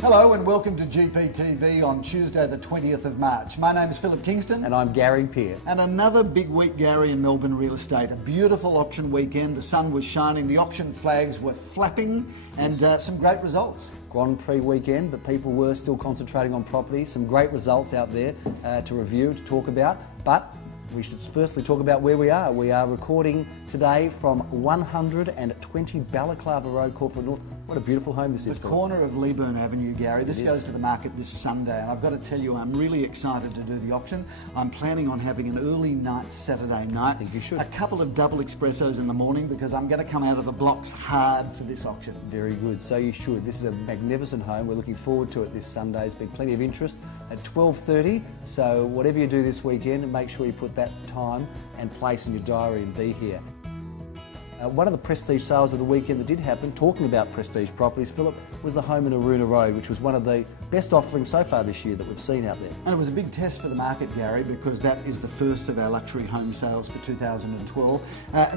Hello and welcome to GPTV on Tuesday the 20th of March. My name is Philip Kingston. And I'm Gary Peer. And another big week, Gary, in Melbourne real estate. A beautiful auction weekend. The sun was shining, the auction flags were flapping, and some great results. Grand Prix weekend, but people were still concentrating on property. Some great results out there to review, to talk about. But we should firstly talk about where we are. We are recording today from 120 Balaclava Road, Caulfield North. What a beautiful home this is. The corner of Leeburn Avenue, Gary. This goes to the market this Sunday, and I've got to tell you, I'm really excited to do the auction. I'm planning on having an early night Saturday night. I think you should. A couple of double espressos in the morning because I'm going to come out of the blocks hard for this auction. Very good. So you should. This is a magnificent home. We're looking forward to it this Sunday. There's been plenty of interest at 12:30. So whatever you do this weekend, make sure you put that time and place in your diary and be here. One of the prestige sales of the weekend that did happen, talking about prestige properties, Philip, was the home in AROONA Road, which was one of the best offerings so far this year that we've seen out there. And it was a big test for the market, Gary, because that is the first of our luxury home sales for 2012.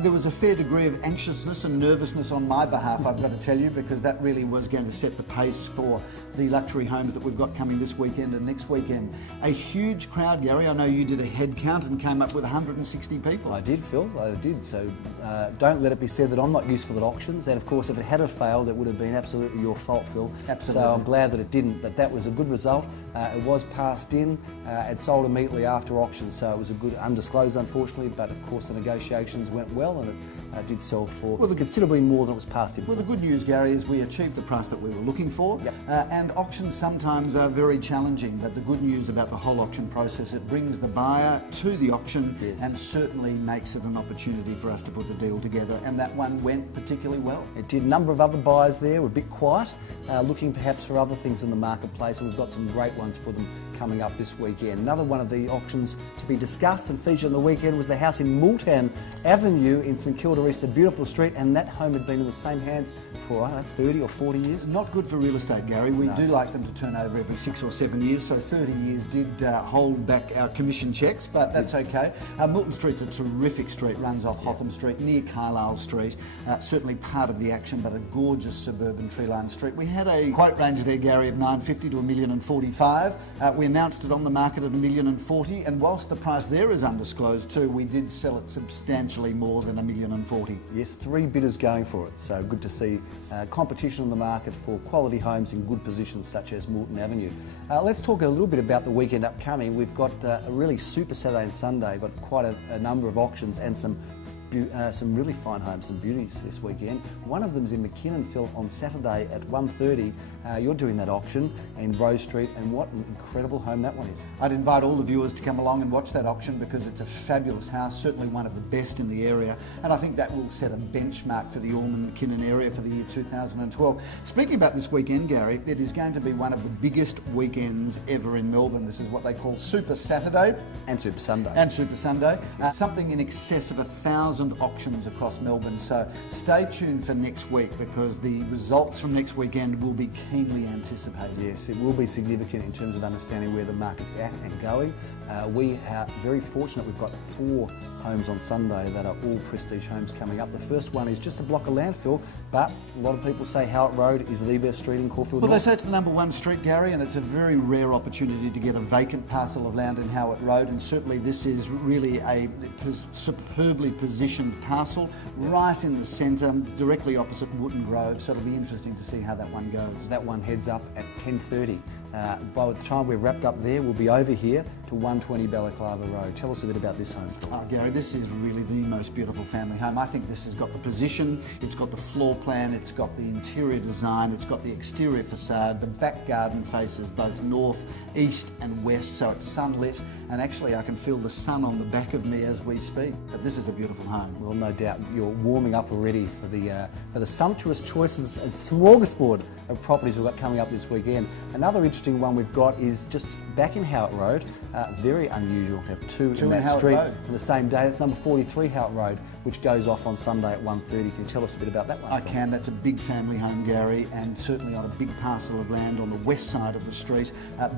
There was a fair degree of anxiousness and nervousness on my behalf, I've got to tell you, because that really was going to set the pace for the luxury homes that we've got coming this weekend and next weekend. A huge crowd, Gary. I know you did a head count and came up with 160 people. I did, Phil, I did. So don't let it be said that I'm not useful at auctions, and of course if it had failed it would have been absolutely your fault, Phil. Absolutely. So I'm glad that it didn't, but that was a good result. It was passed in, it sold immediately after auction, so it was a good, undisclosed unfortunately, but of course the negotiations went well and it did sell for considerably more than it was passed in. Well, the good news, Gary, is we achieved the price that we were looking for. Yep. And auctions sometimes are very challenging, but the good news about the whole auction process, it brings the buyer to the auction and certainly makes it an opportunity for us to put the deal together, and that one went particularly well. It did. A number of other buyers there were a bit quiet, looking perhaps for other things in the marketplace, and we've got some great ones for them coming up this weekend. Another one of the auctions to be discussed and featured on the weekend was the house in MOOLTAN Avenue in St Kilda East, a beautiful street, and that home had been in the same hands for, I don't know, 30 or 40 years. Not good for real estate, Gary. We do like them to turn over every 6 or 7 years, so 30 years did hold back our commission checks, but that's okay. Mooltan Street's a terrific street, runs off Hotham Street, near Carlisle Street. Certainly part of the action, but a gorgeous suburban tree-lined street. We had a quote range there, Gary, of $950 to $1,045,000. We announced it on the market at $1,040,000, and whilst the price there is undisclosed too, we did sell it substantially more than $1,040,000. Yes, 3 bidders going for it, so good to see competition on the market for quality homes in good positions such as Mooltan Avenue. Let's talk a little bit about the weekend upcoming. We've got a really super Saturday and Sunday, got quite a number of auctions and some really fine homes, some beauties this weekend. One of them's in MCKINNON, Phil, on Saturday at 1:30. You're doing that auction in Rose Street, and what an incredible home that one is. I'd invite all the viewers to come along and watch that auction because it's a fabulous house, certainly one of the best in the area, and I think that will set a benchmark for the Ormond McKinnon area for the year 2012. Speaking about this weekend, Gary, it is going to be one of the biggest weekends ever in Melbourne. This is what they call Super Saturday. And Super Sunday. And Super Sunday. Something in excess of 1,000 auctions across Melbourne, so stay tuned for next week because the results from next weekend will be keenly anticipated. Yes, it will be significant in terms of understanding where the market's at and going. We are very fortunate. We've got 4 homes on Sunday that are all prestige homes coming up. The first one is just a block of landfill, but a lot of people say HOWITT Road is the best street in Caulfield North. Well, they say it's the #1 street, Gary, and it's a very rare opportunity to get a vacant parcel of land in HOWITT Road, and certainly this is really a superbly positioned parcel right in the centre, directly opposite Wootton Grove, so it'll be interesting to see how that one goes. That one heads up at 10:30. By the time we're wrapped up there, we'll be over here to 120 Balaclava Road. Tell us a bit about this home. Gary, this is really the most beautiful family home. I think this has got the position, it's got the floor plan, it's got the interior design, it's got the exterior facade, the back garden faces both north, east and west, so it's sunlit, and actually I can feel the sun on the back of me as we speak. But this is a beautiful home. Well, no doubt you're warming up already for the sumptuous choices and smorgasbord of properties we've got coming up this weekend. Another interesting one we've got is just back in HOWITT Road. Very unusual to have two in that street on the same day. It's number 43 HOWITT Road. which goes off on Sunday at 1:30. Can you tell us a bit about that one? I can. That's a big family home, Gary, and certainly on a big parcel of land on the west side of the street,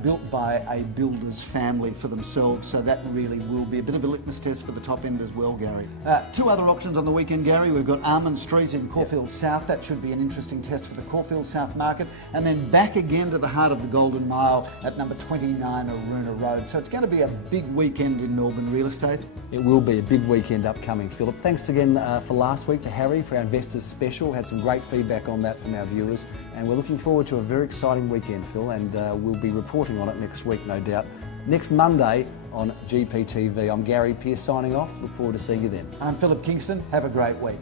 built by a builder's family for themselves. So that really will be a bit of a litmus test for the top end as well, Gary. Two other auctions on the weekend, Gary. We've got Almond Street in Caulfield South. That should be an interesting test for the Caulfield South market. And then back again to the heart of the Golden Mile at number 29 AROONA Road. So it's going to be a big weekend in Melbourne real estate. It will be a big weekend upcoming, Philip. Thanks again for last week to Harry for our Investors Special. Had some great feedback on that from our viewers, and we're looking forward to a very exciting weekend, Phil, and we'll be reporting on it next week, no doubt. Next Monday on GPTV. I'm Gary Pearce signing off. Look forward to seeing you then. I'm Philip Kingston. Have a great week.